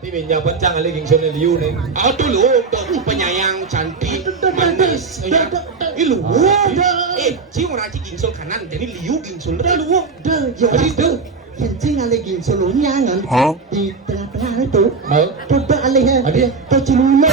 Timnya pencang ali gingsun liu nih. Dulu penyayang cantik manis ya. Lu. Ci orang ci gingsul kanan jadi liu gingsul lu. Jadi tuh. Kencing alih gingsul nyangan di tengah-tengah itu. Coba alih ya. Adia. Kau cilulu.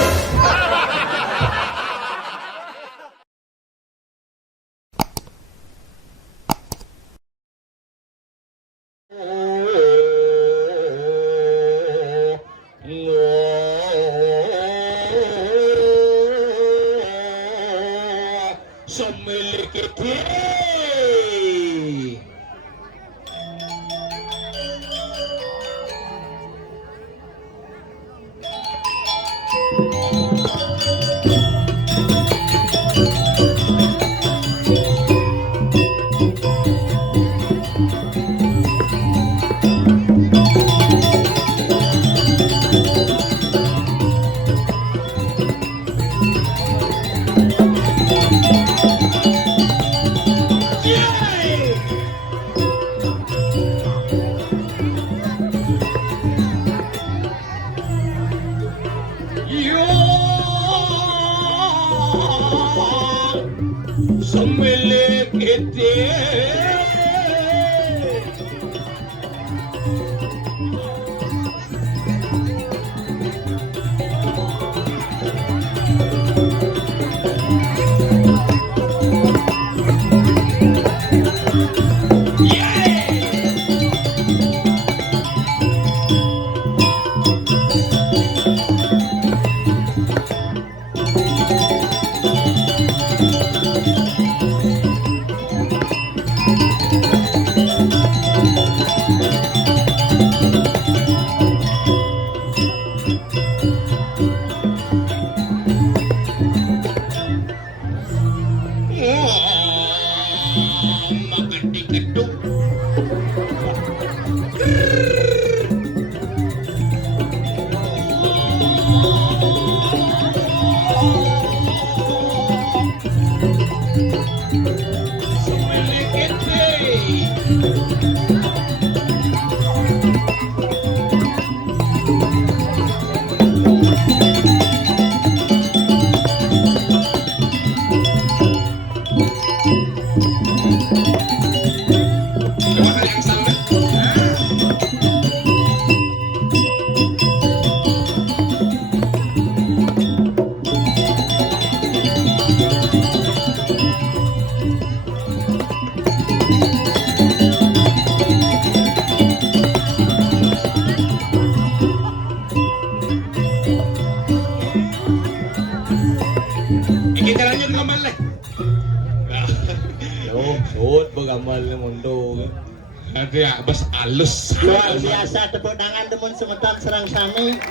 Ya, bas alus. Luar biasa tepuk tangan teman semetan serang sami.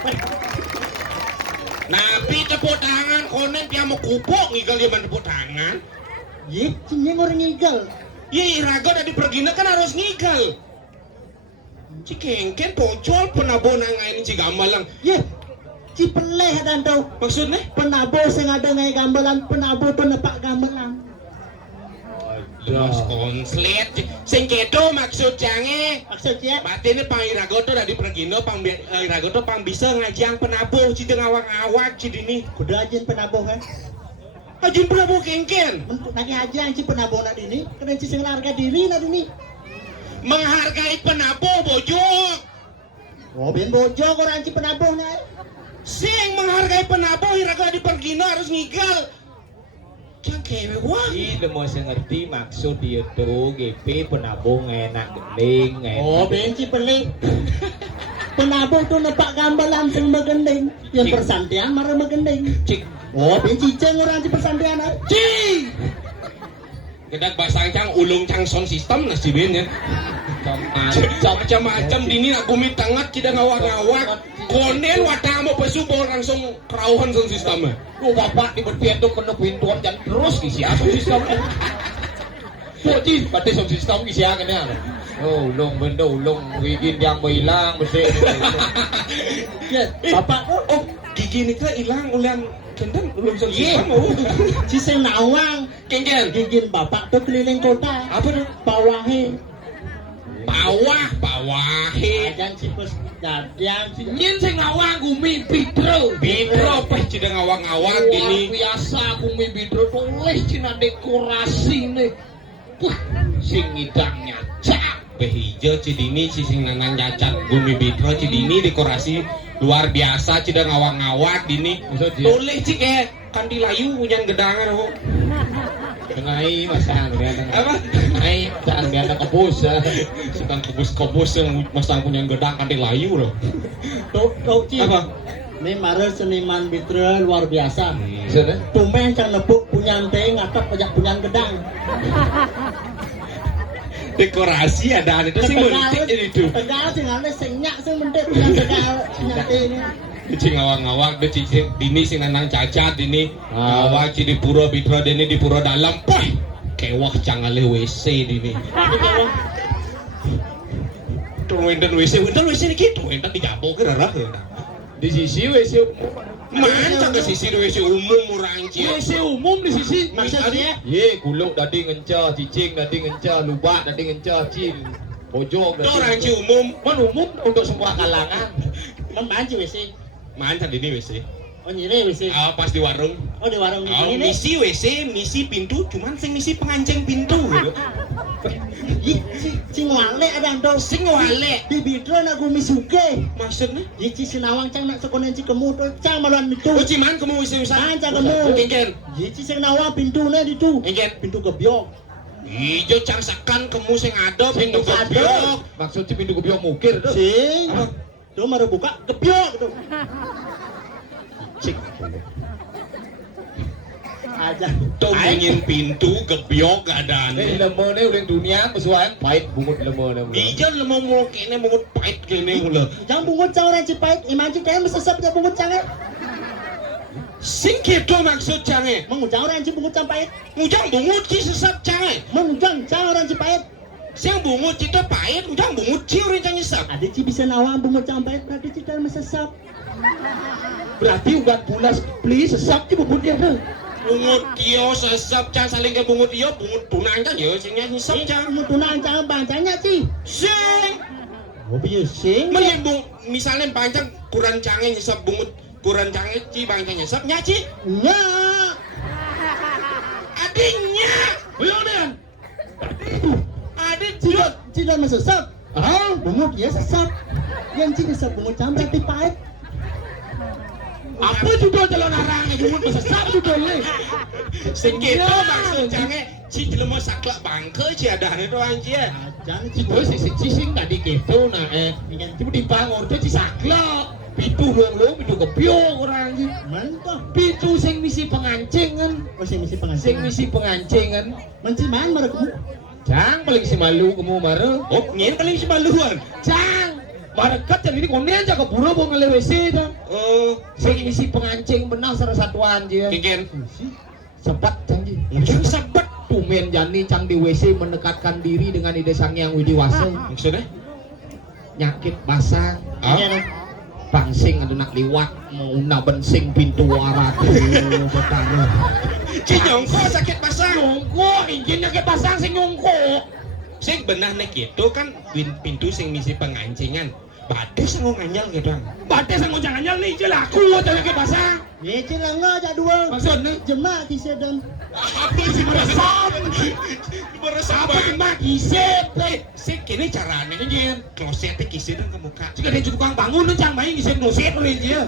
Nabi tepuk tangan konen dia mau kupuk ngigal dia tepuk tangan. Yih, cinya orang ngigal. Iya, Irago tadi pergi kan harus ngigal. Cikengken pocol penabo nangain ci gambalang. Yih, ci peleh dan tau. Maksudnya? Penabo sing ada ngai gambalan, penabo tuh nepak gambalan. Mas konslet, sing kedo maksud jange. Maksudnya? Batine pang Irago tuh dari pergindo pang Irago tuh pang bisa ngajang penabuh ci teu ngawak-ngawak ci dini. Kudu ajin penabo kan? Ajin penabuh kengken. Mentuk nagi aja ci penabo na dini, kena ci sing harga diri na dini. Menghargai penabuh bojo. Oh, ben bojo orang ci penabo na. Sing menghargai penabuh Irago di pergindo harus ngigal. Yang kewe wah. Ini mau saya ngerti maksud dia tuh GP penabung enak gending. Oh, benci pelik. Penabung tuh nepak gambalan sing megending. Yang persantian marah megending. Cik. Oh, benci ceng orang di persantian. Cing. Kedak bahasa cang ulung cang sound system nasi ben ya. Macam-macam dini nak bumi tengah kita ngawak-ngawak. Konen wadah mau pesubol langsung kerauhan sound system. Lu bapak di berpintu kena pintuan dan terus di siapa sound system. Jadi pada sound system di siapa kena. Oh, ulung benda ulung gigi yang hilang mesti. Ya, bapak Oh, gigi ni ke hilang ulang kenten ulung sound system mau. si sing nawang Kengken. gigin bapak tuh keliling kota. Apa tuh? Bawahe. bawahe. Ajan cipus jadian Nyen sing ngawang Gumi Bidro. Bidro peh cideng ngawang-ngawang Luar gini. biasa Gumi Bidro tulis cina dekorasi nih. Wah, sing ngidangnya cak. Beh hijau cidini sing nanang nyacat Gumi Bidro cidini dekorasi luar biasa cideng ngawang-ngawang dini. Tulis cik kan dilayu punyan gedangan kok. Tengai masang dia Apa? Tengai jangan dia ada kebus. Sedang kebus-kebus yang masang punyan gedang kan dilayu loh. tuh ci. Apa? Ini mare seniman Bidro luar biasa. Sana. Tumben cang nebuk punyan teh ngatap pajak punyan gedang. Dekorasi ada itu sih mentik itu. Tegal sing ane sing nyak sing mentik punyan tegal punyan teh ini. Cing ngawang-ngawang de cicing dini sing nanang cacat dini ngawang ci di pura Bidro dini di pura dalam poh kewah cangale WC dini tuh wenten WC niki tuh wenten dijampol ke rarah ya Di sisi WC manca ke sisi WC umum orang cie WC umum di sisi. Maksudnya Ye, kuluk dadi ngencah, cicing dadi ngencah, lubak dadi ngencah, cin. Pojok itu dadi orang cie ngencah. umum Man umum untuk semua kalangan. membanci WC. manca dini WC Oh nyire WC. pas di warung Oh di warung ini. misi WC misi pintu cuman sing misi pengancing pintu gitu Sing wale ada ndo sing wale di Bidro na gumi suge. maksudnya Yici sinawang cang nak sekonen ci kemu to cang maluan itu. oh ciman kamu WC Manca kamu. Ingken Yici sing nawang pintune ditu. Ingken Pintu gebyok. ijo cangsakan kamu sing ada Sing pintu ada. gebyok Maksudnya pintu gebyok mukir tuh. Sing. Tuh mare buka gebyok tuh. Cik. Aja. tuh ingin pintu gebyok gak ada Ini aneh lemone udah dunia kesuaan pahit bungut lemone. ijo lemah mulu kene mungut pahit kene mulu Jangan bungut cang orang cipait. Imanci teh mesesep ya bungut cang. sing gitu maksud cange Mengujang orang ciput cang pait. ujang bungut ci sesap cange Mengujang cang orang cipait. sing bungut ci teh pahit ujang bungut ci orang cange sesap Ada ci bisa nawang bungut cang pait. Berarti ci teh mesesep. Berarti ugat bulas beli sesap di bubutnya tuh. bungut kio sesap cang saling ke bungut iyo bungut tunang kan ya sing nyesep cang Bungut tunang cang bancanya ci. sing Oh biar sing. Mending misalnya panjang kurang cange nyesep bungut kurang cange ci bangsa nyesep nyaci Nyak. adiknya Ayo Den. adik Cidot, cidot mesesep. Ah, bungut ya sesep. Yang ci sesep bungut cang tapi pait. Apa juga jalan arang bungut sesap juga nih. sing gitu maksud cange ci jelema saklek bangke ci ada itu anjir Jangan ci Cipu sing tadi gitu nah cipu dibangun tuh cisaklo. Pintu lu pintu gebyok orang sih. mantap. Pintu sing misi pengancingan. Oh sing misi Sing pengancing. misi pengancingan. Manci man mereka. Jang paling si malu kamu mare. oh ngin paling si maluan Jang. Marekat jadi ini konen aja keburu mau ngele WC tuh. oh Sing misi pengancing benar salah satuan dia. kikin Sebat janji. ujang sebet Tumen Jani cang di WC mendekatkan diri dengan ide sang yang widiwasa. maksudnya Nyakit basah. ah Pangsing atau nak liwat mau una bensing pintu warat bertaruh. ci nyongko sakit pasang Nyongko, injin nyakit pasang sing nyongko. sing benah nek gitu kan pintu sing misi pengancingan batis sing nganyal gitu Bates yang mau jangan nyal nih, jelaku aja nyakit pasang. Ye ci lenga aja dua. Maksudnya Jemak di sedang. apa sih meresap meresap apa yang maki sip? sing kini caranya Injin, klosetnya kisiran ke muka jika dia tukang bangun nih cang main ngisip nusit nih dia.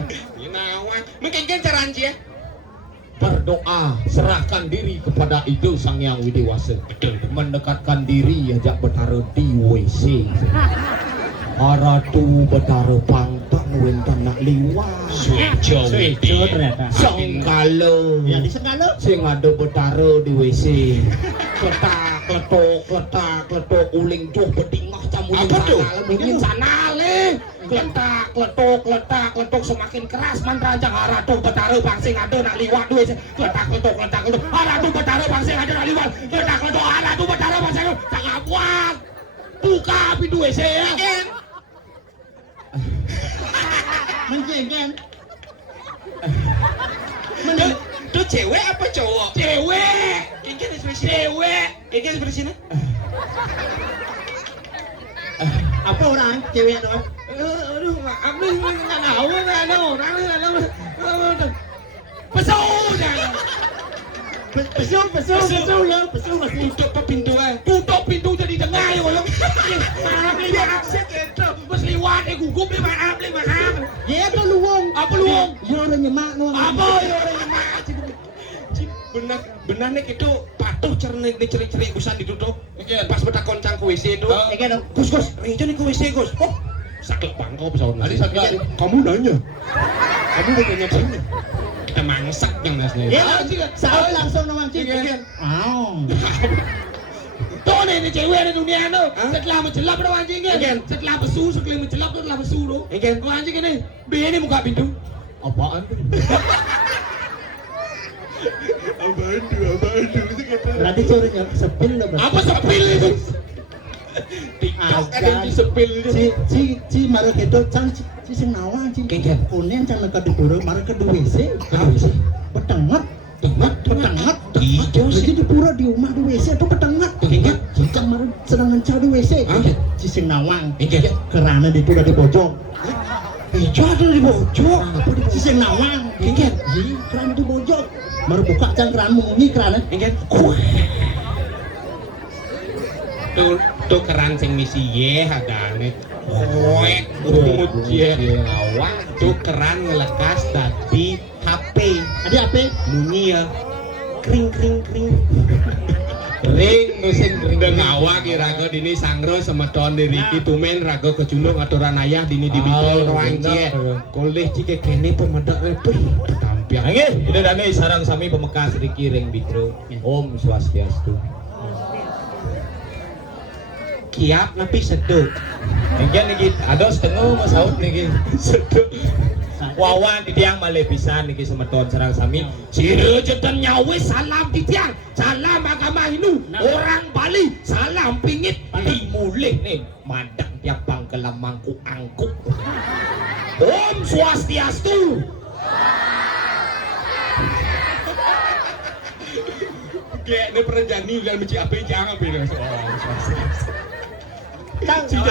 nawan mungkin kan cara anjir Berdoa, serahkan diri kepada ide sang yang widiwasa. betul Mendekatkan diri ajak bertaruh di WC. Aratu bertaruh pantang wentan nak liwat. Sujo Sujo ternyata. Songkalo. Ya di segala. Sing ada bertaruh di WC. Kletak, kletok uling tuh bedingah camu Apa tuh? Mungkin sana le. Kletak, kletok semakin keras man rancang aratu bertaruh pangsing ada nak liwat di WC. Kletak, aratu bertaruh pangsing ada nak liwat. Kletak, aratu bertaruh pangsing sangat kuat. Buka pintu WC ya. Menjengkel. Tuh cewek apa cowok? Cewek. Kengken ekspresi Cewek. Kengken ekspresinya Apa orang cewek doang? Aduh, maaf nih, nggak tahu. Pesu jangan. Pesu ya, pesu masih. Tutup pintu jadi dengar ya kalau. Maaf nih, maksud gitu. Mas liwat gugup nih, maaf. Ya itu luwung. Apa luwung? Ya orang nyemak no. Apa ya orang yang benar nih itu patuh cernik nih ceri-ceri busan ditutup. Pas betak koncang ke WC itu. Gus, rejo nih ke WC Gus. Oh, saklek bangkau pesawat. Ali saklek. Kamu nanya. Kamu nanya banyak. Kita mangsak yang nasnya. Ya, saya langsung namancing. Tuh nih cewek di dunia tuh. Setelah mencelap tuh anjing kan. Setelah besu, sekali mencelap tuh setelah besu tuh. Tuh anjing ini. Ini buka pintu. Apaan tuh? Apaan tuh? Berarti curinya sepil lo berarti. Apa sepil itu? TikTok ada yang disepil itu. Si maru gitu can si sing nawang ci. Kuning can ka dipura maru ke WC. Petengat. Hijau sih di pura di rumah di WC itu petengat. Jika maru sedang mencari WC. Si sing nawang. Kerana di pura di pojok. Hijau ada di pojok. Si sing nawang. Kerana di pojok. Maru buka can keran mungi kerana. Tuh keran sing misi ye hadane koek muji awak tuh keran ngelekas tadi HP Ada apa? bunyi ya kring musim gendeng awak kira-kira dini sangro semeton diriki tumen raga kecundung aturan ayah dini dibitol roang cie koleh cike kene pemedak tuh tampiang Angin, ida dane sarang sami pemekas dikiring bitro. Om Swastiastu. kiap napi seduk Enggan niki ados tengah masaut niki seduk. Wawan di tiang malih pisan niki semeton sarang sami. Cire jedan nyawe salam di tiang. Salam agama Hindu. Orang Bali salam pingit. Mulih nih madang tiap pangkelam mangku angkuk. Om Swastiastu. kayak ini perjani dan menci apa jangan pilih Cik,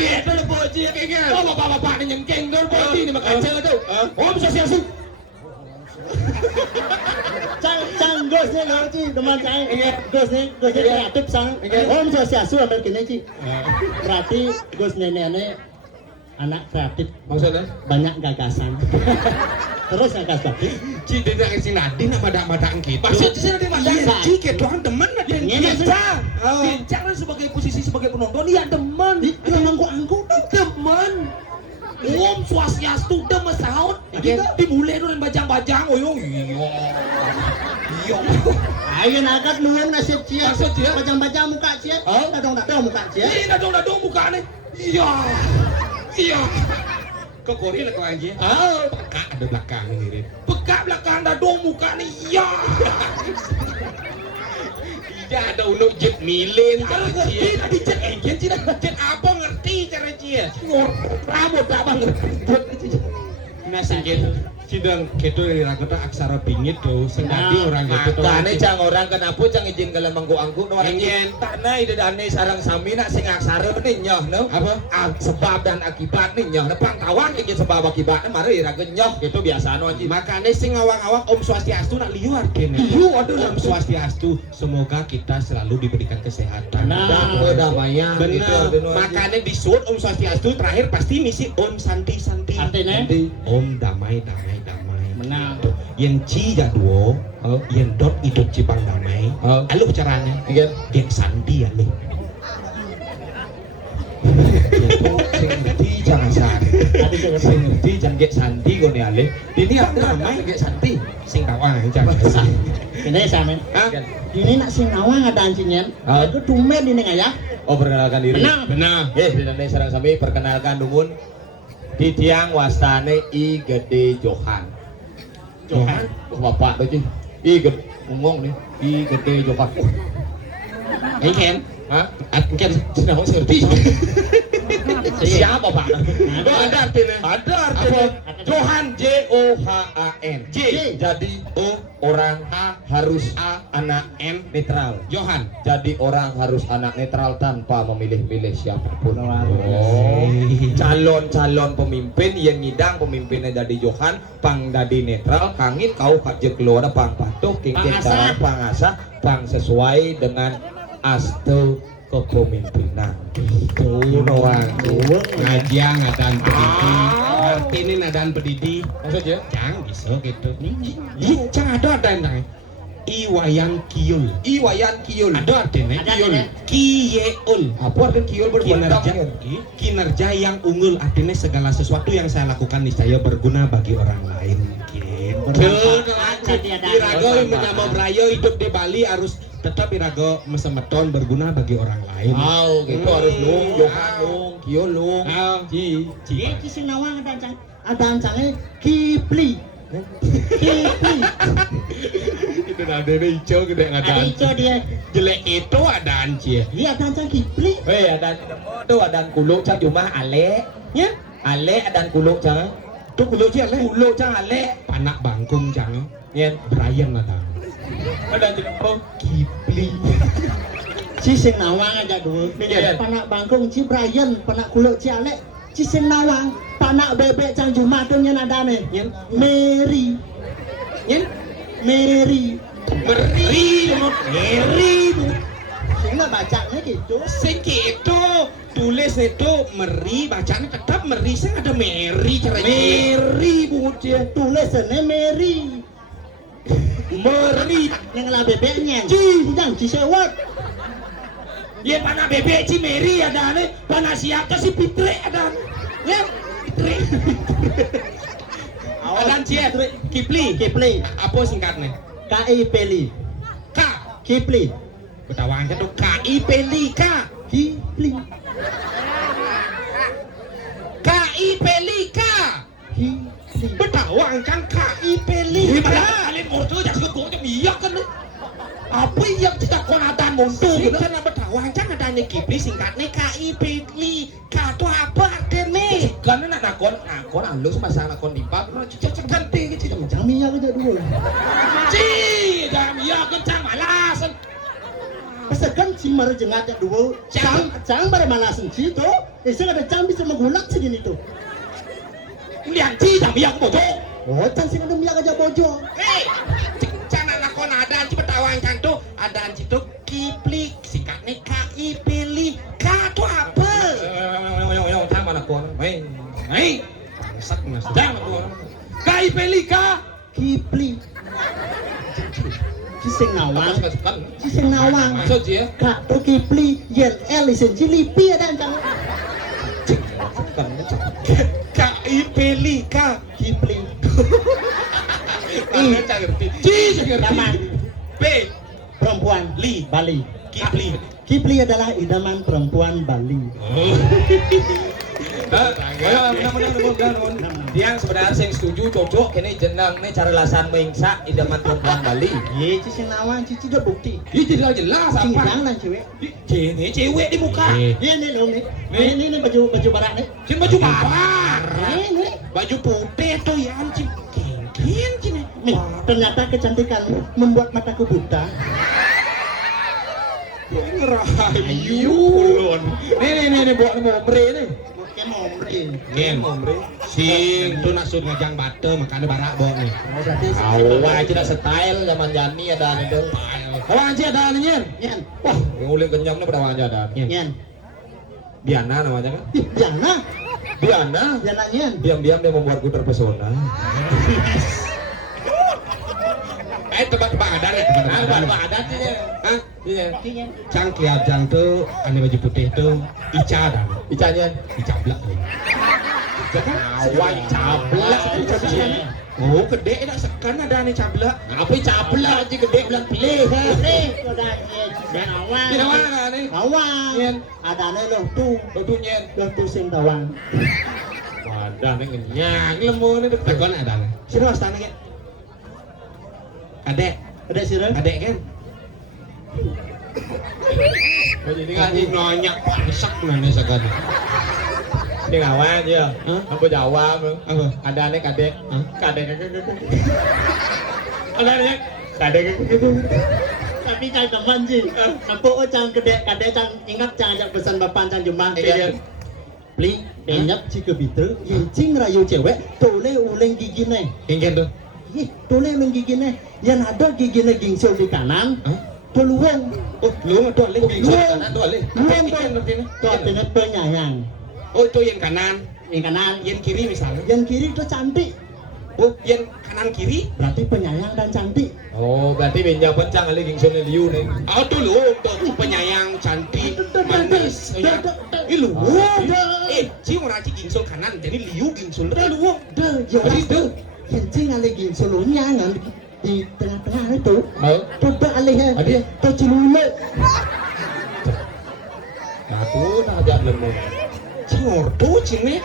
itu lo boji. Oh, bapak-bapak ini nyengkeng tuh boji ini makan cewek tuh. Om Swastiastu. Cang gosnya lo ci, teman saya. Gosnya kreatif sang. Om Swastiastu ambil kini ci. Berarti gos nenek anak kreatif. maksudnya Banyak gagasan. Terus gagas lagi. Ci tidak si Nadine madak-madak kita Maksud sih nanti mas Ci kayak doang demen Bincang Bincang sebagai posisi sebagai penonton dia demen. Itu angku Demen. Om Swastiastu demen sahut. Dimulai dulu bajang-bajang. Oh iya. Ayo nakat nuwun nasib cia. Nasib cia? Bajang-bajang muka cia. Dadong muka cia. Ini dadong muka nih. Iya. ke Korea lah kau anjing peka ada belakang ini Pekak belakang dadong muka nih. Iya. tidak ada unuk jet milin Kalau cara ngerti cie tadi cek engine sih dah. jet apa ngerti cara cie Rambut tak banget. nah singkit sidang keto dari rakota aksara bingit tuh sendadi orang gitu tuh Makanya cang orang kenapa cang izin kalian mangku angkuk no orang Ingin. karena ide dane sarang sami nak sing aksara nih nyoh no Apa? sebab dan akibat nih nyoh nepang tawan iki sebab akibatnya mari iraga nyoh gitu biasa no anjing makanya sing awang-awang Om Swastiastu nak liur kene Om Swastiastu semoga kita selalu diberikan kesehatan dan kedamaian benar makanya disuruh Om Swastiastu terakhir pasti misi Om Santi Artinya? Om damai Menang. yang ci jadwo yang dot hidup cipang damai alu caranya Iya. yang Santi alu sing ngerti jangan sari sing ngerti jangan get Santi gue nih ale ini ada damai get Santi sing kawan jangan Ini sama. Ini nak sing nawang ada anjingnya. Itu tumen ini ngaya. Oh perkenalkan diri Menang. benar Di dane sarang sami perkenalkan dumun di tiang wastane I Gede Johan Johan bapak tuh cing I Gede ngomong nih I Gede Johan ini kan hah kan senang ngerti Siapa Pak? Oh, ada artinya. Ada artinya. Apa? Johan Johan. J. Jadi O orang A harus A anak N. netral. Johan. Jadi orang harus anak netral tanpa memilih-milih siapapun. Luar Oh, calon-calon pemimpin yang ngidang pemimpinnya jadi Johan, pang jadi netral, kangit kau kaje keluar pang patuh, kingkit Pangasah. pang asah, pang sesuai dengan aste kepemimpinan. Itu doang. Ngajang adaan pedidi. Artinya nadaan pedidi. Maksudnya? Cang bisa gitu. Ih, cang ada yang Iwayan Kiul. Iwayan kiul. Ada artinya Ada Kiul. artinya. Kiyeul. Apa artinya kiul Kinerja yang unggul, artinya segala sesuatu yang saya lakukan niscaya berguna bagi orang lain. Gitu. Bermanfaat. Jadi ada Irago yang menyama Brayo hidup di Bali harus tetap Irago mesemeton berguna bagi orang lain. Wow, gitu harus lung, Johan lung, kiul lung. Ci. Ci sing nawang ada ancangnya Kipli. Kipli. Itu nadanya hijau gede Ada ngadaan. hijau dia. Jelek itu adaan cie. Dia ada ancang Kipli. Ada tu ada kuluk cang cuma ale. Ya. Ale ada kuluk cang. Tuh kulo cie le. Kuluk cang ale. Panak bangkung cang. Yen. Brian adaan. Ada jeneng Kipli. Si sing nawang aja dulu. Iya. Panak bangkung Ci Brian, panak kulo Ci Alek. Ci sing nawang, panak bebek cang Jumadun yang ada nih. Mary. Yen Mary. Meri. Sing mah bacanya gitu. Sing itu tulis itu Meri, bacanya tetap Meri. Saya ada Meri caranya. Mary bungut dia tulisannya Mary. Meri. Yang lah bebeknya. Ci. Jangan Ci sewot. Ya panak bebek si Meri ada nih. Panak siapa si Fitri ada nih. Ya Fitri. Adan cie Kipli. Kipli. Apa singkatnya? K.I.P.L.I. K. Kipli. Ketawaan tuh KIPLI K. Kipli. KIPLI K. Kipli. Betawang kan KIPLI. Kalian ordo jadi gue tuh iya kan. Apa yang tidak konatan mundur gitu. Karena betawang kan adanya Kipli singkatnya KIPLI. K itu apa artinya? Karena nak nakon halus masalah nakon dipap. Cocok ganti gitu. Jami ya aja dulu. Ci, jam iya kencang malasan. Pesekan si mara jengat ya dulu. Cang bare malasan ci to. Isa ada cang bisa magulak segini tuh. Lihat ci jam iya aku bocok. Oh, cang sing ada miyak aja bojo. Hei, cana lakon ada anci betawang kan tuh ada anci tuh Kipli singkatnya KIPLI. K itu apa? Yang sama nakon. Hei, bangsat mas. Jangan nakon. KIPLI K. Kipli. Si sing nawang. Kan. Si sing nawang. Maksud ya? Kak to Kipli yen L isen Cilipi ada cang. Kan. KIPLI K. Kipli. Karena cak ngerti. Ci, cak ngerti. Idaman P. perempuan Li. Bali. Kipli. Kipli adalah idaman perempuan Bali. Yang sebenarnya saya setuju cocok kini jenang nih cara lasan mengsa idaman perempuan Bali. Ye, ci sing nawang cici udah bukti. Ini jelas Sing apa? jangan cewek. Ini cewek di muka. Ini loh nih. Ini baju barat nih. Cin baju marah. Ini. Baju putih tuh ya anjing. Kengkin cin. Nih, ternyata kecantikanmu membuat mataku buta. Ngerayu ulun. Nih buat mombre nih. Bukan momri. Ken mombre. Sing tuh nak sud ngajang bate makanya barak bawa nih. Awal tidak style zaman Jani ada itu. Kawan anjing ada nih. Nyen. Wah, yang uling kenyangnya pada wajah ada. Nyen. Diana namanya kan? Ih, Jana. Diana. Jana nyen. Diam-diam dia membuatku terpesona. Tebak-tebak ada nih. Tebak-tebak ada sih ya. Hah? Iya. Cang kiajang tuh ane baju putih tuh Ica dan Icanya. Ica blak nih. Awal cablak. Oh gede dah sekan ada ane cablak. Apa cablak aja gede bilang pilih. Nih, udah nyen. Awang. Di mana nih? Awang. Nyen. Ada nih loh tuh. Tuh nyen. Loh tuh sing tawang. Wadah nih kenyang lemu nih. Tekon ada nih. Sini was tanah kan? Adek, Ada sirah. adek kan? Jadi Ngaji nanya pak besar mana sekarang. Yang awal je. Hah? Apa Jawa bang? Apa? Ada nih kadek. Hah? Kadek. Ada nih kadek. Tapi cang teman sih. Apa cang kadek cang ingat cang ajak pesan bapak cang jumah. Iya. Beli penyap si kebitu, cing rayu cewek, tole uleng gigi nih. Ingin tuh. Ih, tole uleng gigi nih. Yang ada gigi nih gingsul di kanan. Peluang. Oh, lu tuh leh bingsul kanan tuh leh. Luang Ingin tuh. artinya. Tuh artinya penyayang. Oh, itu yang kanan. Yang kanan, Yang kiri misalnya. yang kiri itu cantik. Oh, yang kanan kiri. Berarti penyayang dan cantik. Oh, berarti benya pencang kali gingsul liu nih. Oh, tuh lu tuh penyayang cantik manis. Lu. Si orang cik gingsul kanan jadi liu gingsul lu. Dah, Jadi jelas tuh. Yang cing lagi sulunya di tengah-tengah itu. Mau? Coba alih ya. Ada. Tuh celuluk. Nah, tuh tak ajak lemu. Cingor tuh cingnya.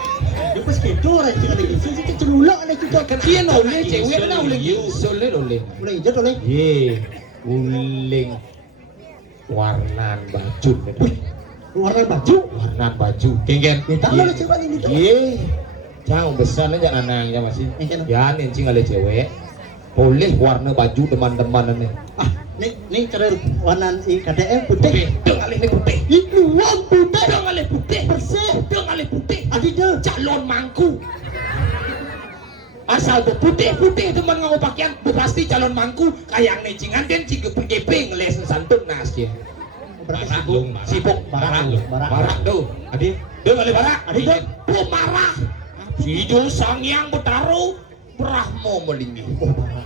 Dia pas gitu orang cing lagi gingsul, cing celuluk alih juga. Kan dia noleh cewek kan uling gingsul le noleh. Mulai hijau toleh. Ye, uling warnan baju nih. Warna baju. Warnan baju. Kengken. Minta lo cewek ini tuh. Ye. Jangan besar aja anaknya masih. Kengken. Ya, nencing ada cewek. Boleh warna baju teman-teman nih. Ah, nih cara warna KDM putih. Deng alih nih putih. Itu warna putih. Deng alih putih. Bersih. Deng alih putih. Adi dah. Calon mangku. Asal putih teman ngau pakaian, pasti calon mangku kayak necingan dan ciga PGP ngeles santun nas ya. Barak dong, sibuk barak tuh. Adi, dong kali barak. Adi dong, pemarah. Sijul sangyang betaru, Brahmo melinggi. Oh, barak.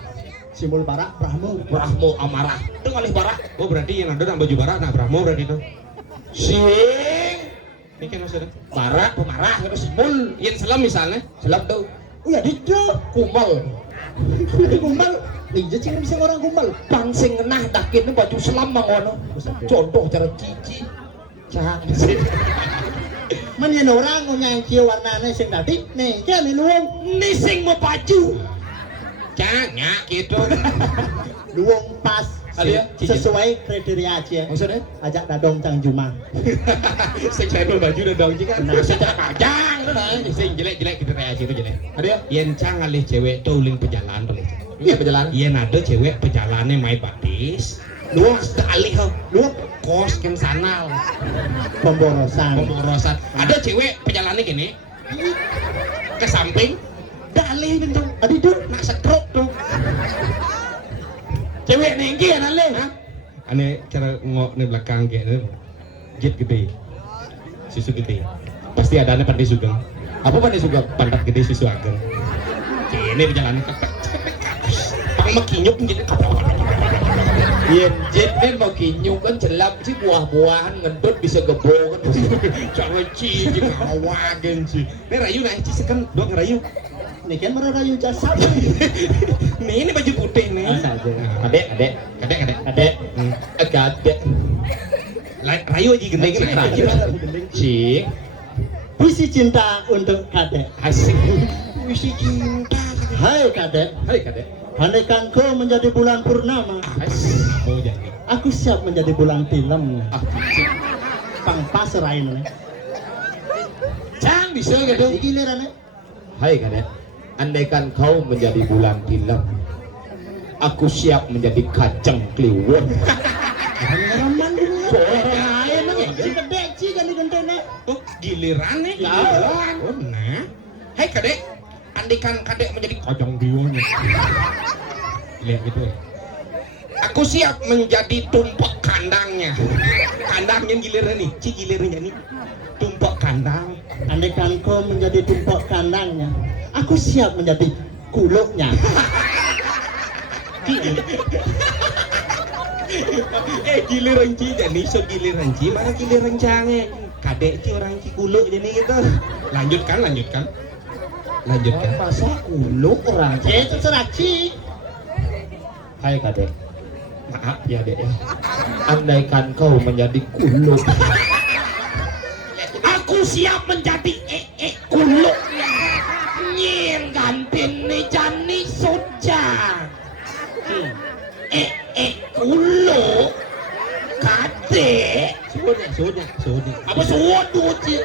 Simbol barak, Brahmo. Brahmo amarah. Dong kali barak. Oh berarti yang ada dalam baju barat, nah Brahmo berarti itu. Sing Ini kan maksudnya. barak pemarah terus simbol Yang selam misalnya. selam tuh. Oh ya, di dah. Kumal. Di kumbal. Iya, cing bisa orang kumbal. Pangsing ngenah dakin baju selam mangono. Contoh cara cici. Jangan sih. Man yan orang ngunyang kieu warnane sing tadi. Nih, kan ini luang. Nising mau baju. Jangan gitu. Luang pas. Kali ya, cincin. Sesuai kriteria aja. Maksudnya? Ajak dadong cang juma. Sing cendol baju dan daun jika. Nah, secara pajang tuh nah. Sing jelek gitu reaksi itu jelek. Ada ya? Yang cang alih cewek tuh uling pejalan tuh. Iya perjalanan. Iya nado cewek pejalannya main batis. Luang sekali ho. Luang kos kan sanal. Pemborosan. Pemborosan. Ada cewek pejalannya gini. Ke samping. Dalih bentuk. Adi tuh. Nak setruk tuh. Cewek nengki kan ale. Hah? Ane cara ngok di belakang kayak jet gede. Susu gede. Pasti ada ane pandai sugeng. Apa pandai sugeng? Pantat gede susu ageng. Ini perjalanan kepek. Pang makinyuk jadi Yen jet kan mau kinyung kan jelap sih buah-buahan ngedot bisa gebo kan. jangan cici kawagen sih. Ini rayu nah cici kan dua ngerayu. Nih kan merayu jasa. Nih ini baju putih nih. Adek. Adek. Adek. Rayu aja gendeng kan rayu. Cing. Puisi cinta untuk kadek. Asik. Puisi cinta. Hai kadek. Hai kadek. Andaikan kau menjadi bulan purnama, Oh jadi. aku siap menjadi bulan film. Ah, cicik. Pang pasrain nih. Cang bisa gitu. Di giliran nih. Hai kadek. Andaikan kau menjadi bulan film, aku siap menjadi kacang kliwon. Raman dulu. Suara emang ya? Si kadek si kan di gentene. Oh giliran nih. Ya. Giliran. Oh nah. Hai kadek. Andikan kadek menjadi kacang kliwon. Lihat gitu. Aku siap menjadi tumpak kandangnya. Kandangnya giliran nih. Gilirannya nih. Tumpak kandang. Andaikan kau menjadi tumpuk kandangnya, aku siap menjadi kuluknya. Giliran ci jadi so giliran ci mana giliran cange. Kadek ci orang ci kuluk jadi gitu. Lanjutkan. Masa kuluk orang. Itu serak ci. Hai kadek. Maaf ya dek ya. Andaikan kau menjadi kuluk, Aku siap menjadi kuluk. Nyin gantin nih jani soja. Kuluk. Kadek. Sunya. Apa suwot duci?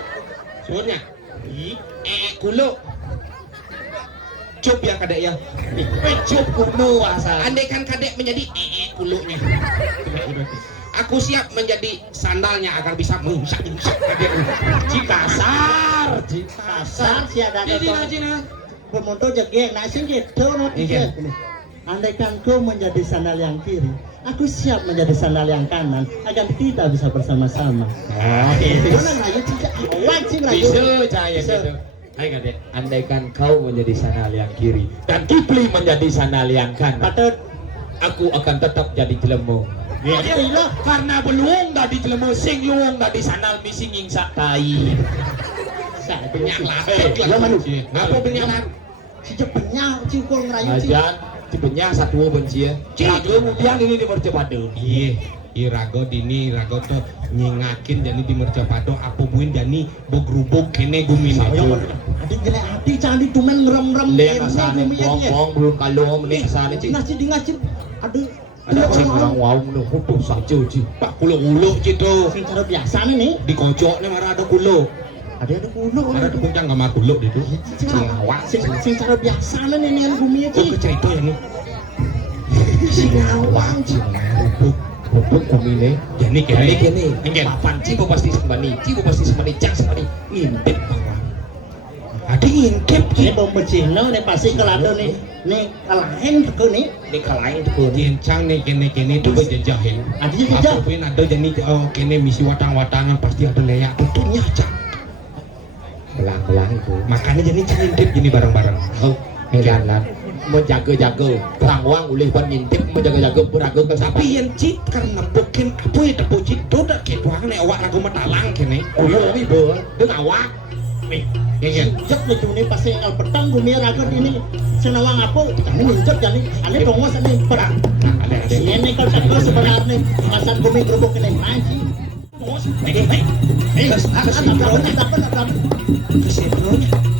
Sunya. Ih, ya kadek ya. Pecup kuno asal. Andaikan kadek menjadi kulunya. Aku siap menjadi sandalnya agar bisa mengusap-usap kadek. Kasar. Kasar si ada Cina. pemoto jegeng nasi gitu no Iya. andaikan kau menjadi sandal yang kiri aku siap menjadi sandal yang kanan agar kita bisa bersama-sama mana lagi tidak awak sih lagi Bisa cahaya gitu. Hai kadek, andaikan kau menjadi sandal yang kiri dan Kipli menjadi sandal yang kanan, patut aku akan tetap jadi jelemu. ya iyalah Karena beluong dari jelemu sing luong dari sandal misinging sak tai. saya Banyak punya lapet ya lah. manu Apa banyak lapet? si cepetnya si kau ngerayu si Ajan, cipenya satu benci ya. Kemudian ini dipercepat dulu. Iya, irago dini irago tuh nyingakin jadi di mercapado apa buin jadi bogrubog kene gumin saya itu. adik gini hati candi tumen ngerem-ngerem Dia kesana buang-buang belum kalau menik kesana cik. ngasih di ngasih aduh Ada orang wow menuh hutus saja cik. Pak kulo-kulo gitu. sing cara biasa nih Di kocok nih marah ada kulo. ada kulo Ada tuh puncang kamar kulo itu. sing cara biasa nih nih bumi Oh aja kecerita ya nih. Singawang Bubuk kumine. Jadi Kene kene. kene. Enggen. Papan cibo pasti sembani. Cibo pasti sembani cak sembani. Ngintip bawah. Ada ngintip ini gitu. bom becino nih pasti kelado nih kalahin ke nih Ini kalahin tuh. Kencang nih kene tuh berjajahin. adanya jejak Apa pun ada jadi kene misi watang-watangan pasti ada leyak tutupnya cak. Belang-belang itu. Makanya jadi ngintip gini bareng-bareng. Oh, heran menjaga-jaga perang wang oleh pan ngintip menjaga-jaga beraga ke Tapi yang cit karena bukan apa ya tapi cit do dak ketuang nih awak ragu matalang kene. oh iya ini ber dengan awak Nih, ya. jejak lucu nih pasti ngal petang bumi ragot ini senawang apa kami ninjak jadi ane dongos ane perang Ada. ini kalau cakap sebenarnya pasar bumi gerobok kena maji Kesetro.